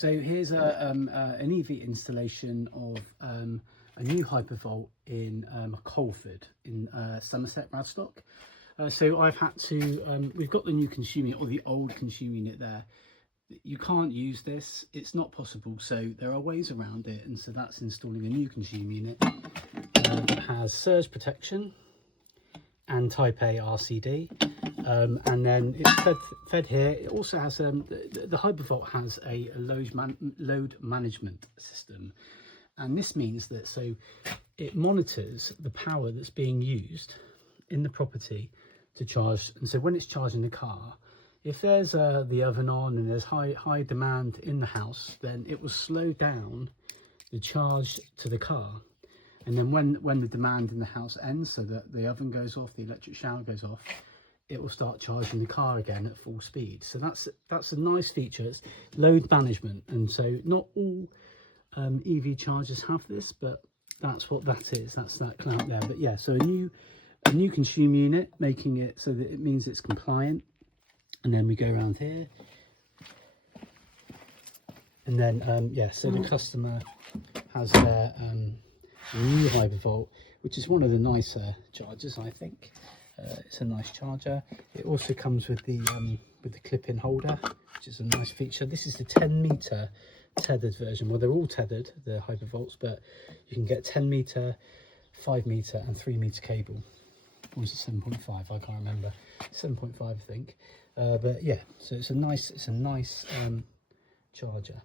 So here's an EV installation of a new Hypervolt in Colford in Somerset, Radstock. So I've had to, we've got the new consumer unit, or the old consumer unit there. You can't use this, it's not possible, so there are ways around it, and so that's installing a new consumer unit that has surge protection and Type A RCD, and then it's fed here. It also has the Hypervolt has a load management system, and this means that so it monitors the power that's being used in the property to charge. And so when it's charging the car, if there's the oven on and there's high demand in the house, then it will slow down the charge to the car. And then when the demand in the house ends, so that the oven goes off, the electric shower goes off, it will start charging the car again at full speed. So that's a nice feature. It's load management, and so not all EV chargers have this, but that's what that is. That's that clout there. But yeah, so a new consumer unit, making it so that it means it's compliant. And then we go around here, and then yeah, so the customer has their new Hypervolt, which is one of the nicer chargers, I think. It's a nice charger. It also comes with the clip-in holder, which is a nice feature. This is the 10-meter tethered version. Well, they're all tethered, the Hypervolts, but you can get 10-meter, 5-meter, and 3-meter cable. Or was it 7.5? I can't remember. 7.5, I think. But yeah, so it's a nice charger.